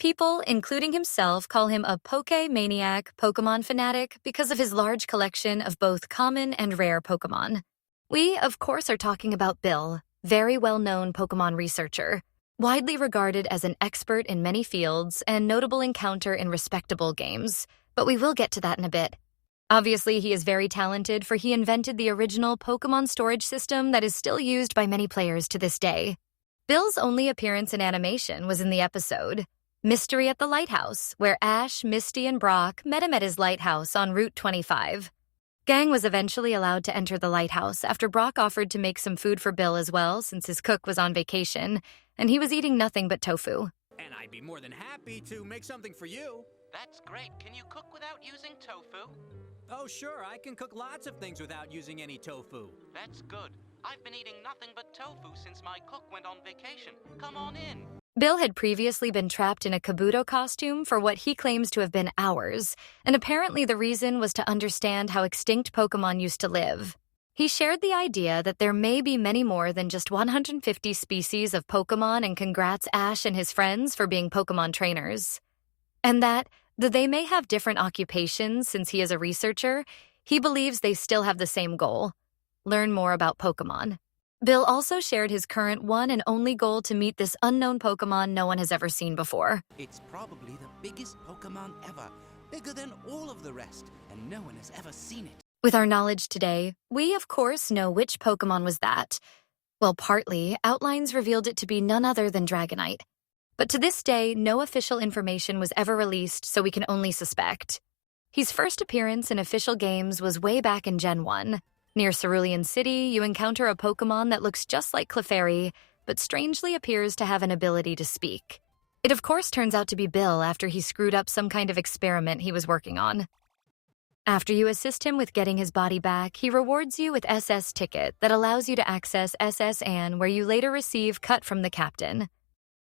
People, including himself, call him a Poké-maniac, Pokémon fanatic, because of his large collection of both common and rare Pokémon. We, of course, are talking about Bill, very well-known Pokémon researcher, widely regarded as an expert in many fields and notable encounter in respectable games, but we will get to that in a bit. Obviously, he is very talented, for he invented the original Pokémon storage system that is still used by many players to this day. Bill's only appearance in animation was in the episode Mystery at the Lighthouse, where Ash, Misty, and Brock met him at his lighthouse on Route 25. Gang was eventually allowed to enter the lighthouse after Brock offered to make some food for Bill as well, since his cook was on vacation, and he was eating nothing but tofu. And I'd be more than happy to make something for you. That's great. Can you cook without using tofu? Oh, sure, I can cook lots of things without using any tofu. That's good. I've been eating nothing but tofu since my cook went on vacation. Come on in. Bill had previously been trapped in a Kabuto costume for what he claims to have been hours, and apparently the reason was to understand how extinct Pokémon used to live. He shared the idea that there may be many more than just 150 species of Pokémon, and congrats Ash and his friends for being Pokémon trainers. And that, though they may have different occupations since he is a researcher, he believes they still have the same goal: learn more about Pokémon. Bill also shared his current one and only goal to meet this unknown Pokémon no one has ever seen before. It's probably the biggest Pokémon ever, bigger than all of the rest, and no one has ever seen it. With our knowledge today, we of course know which Pokémon was that. Well, partly, outlines revealed it to be none other than Dragonite. But to this day, no official information was ever released, so we can only suspect. His first appearance in official games was way back in Gen 1. Near Cerulean City, you encounter a Pokémon that looks just like Clefairy, but strangely appears to have an ability to speak. It of course turns out to be Bill after he screwed up some kind of experiment he was working on. After you assist him with getting his body back, he rewards you with SS Ticket that allows you to access SS Anne, where you later receive Cut from the Captain.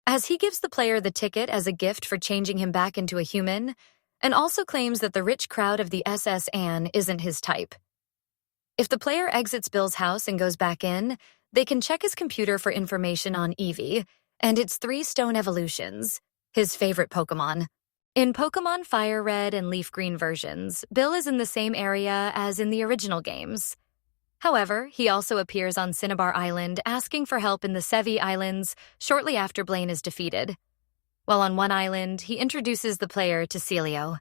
As he gives the player the ticket as a gift for changing him back into a human, and also claims that the rich crowd of the SS Anne isn't his type. If the player exits Bill's house and goes back in, they can check his computer for information on Eevee and its 3 stone evolutions, his favorite Pokémon. In Pokémon Fire Red and Leaf Green versions, Bill is in the same area as in the original games. However, he also appears on Cinnabar Island asking for help in the Sevi Islands shortly after Blaine is defeated. While on one island, he introduces the player to Celio.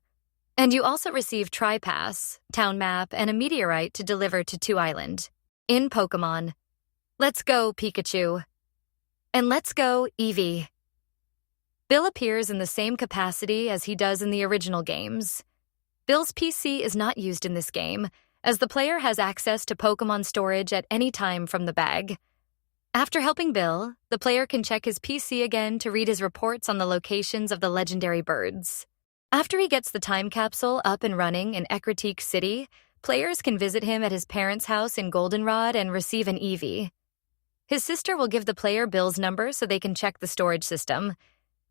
And you also receive Tri-Pass, Town Map, and a meteorite to deliver to 2 Island. In Pokémon. Let's go, Pikachu. And let's go, Eevee. Bill appears in the same capacity as he does in the original games. Bill's PC is not used in this game, as the player has access to Pokémon storage at any time from the bag. After helping Bill, the player can check his PC again to read his reports on the locations of the legendary birds. After he gets the time capsule up and running in Ecruteak City, players can visit him at his parents' house in Goldenrod and receive an Eevee. His sister will give the player Bill's number so they can check the storage system.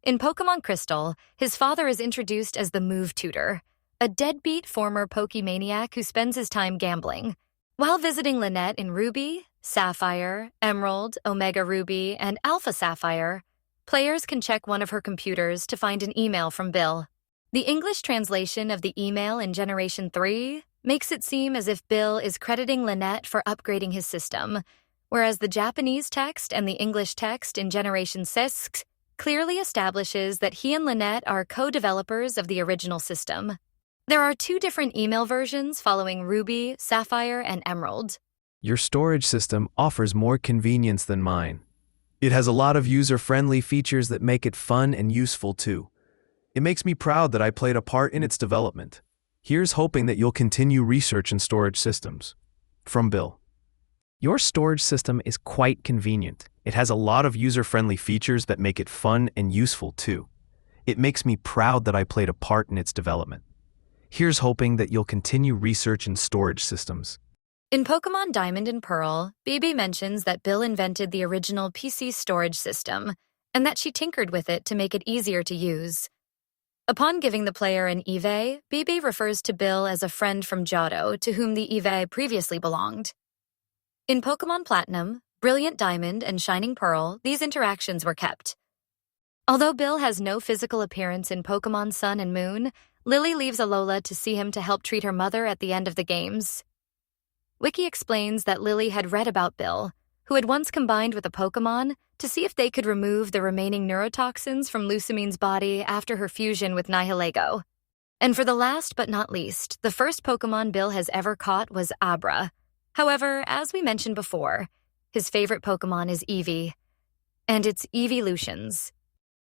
In Pokémon Crystal, his father is introduced as the Move Tutor, a deadbeat former Pokemaniac who spends his time gambling. While visiting Lynette in Ruby, Sapphire, Emerald, Omega Ruby, and Alpha Sapphire, players can check one of her computers to find an email from Bill. The English translation of the email in Generation 3 makes it seem as if Bill is crediting Lynette for upgrading his system, whereas the Japanese text and the English text in Generation 6 clearly establishes that he and Lynette are co-developers of the original system. There are 2 different email versions following Ruby, Sapphire, and Emerald. Your storage system offers more convenience than mine. It has a lot of user-friendly features that make it fun and useful too. It makes me proud that I played a part in its development. Here's hoping that you'll continue research in storage systems. From Bill. Your storage system is quite convenient. It has a lot of user-friendly features that make it fun and useful too. It makes me proud that I played a part in its development. Here's hoping that you'll continue research in storage systems. In Pokémon Diamond and Pearl, Bibi mentions that Bill invented the original PC storage system, and that she tinkered with it to make it easier to use. Upon giving the player an Eevee, Bibi refers to Bill as a friend from Johto to whom the Eevee previously belonged. In Pokémon Platinum, Brilliant Diamond, and Shining Pearl, these interactions were kept. Although Bill has no physical appearance in Pokémon Sun and Moon, Lily leaves Alola to see him to help treat her mother at the end of the games. Wiki explains that Lily had read about Bill, who had once combined with a Pokémon to see if they could remove the remaining neurotoxins from Lucamine's body after her fusion with Nihilego. And for the last but not least, the first Pokémon Bill has ever caught was Abra. However, as we mentioned before, his favorite Pokémon is Eevee, and it's Eeveelutions.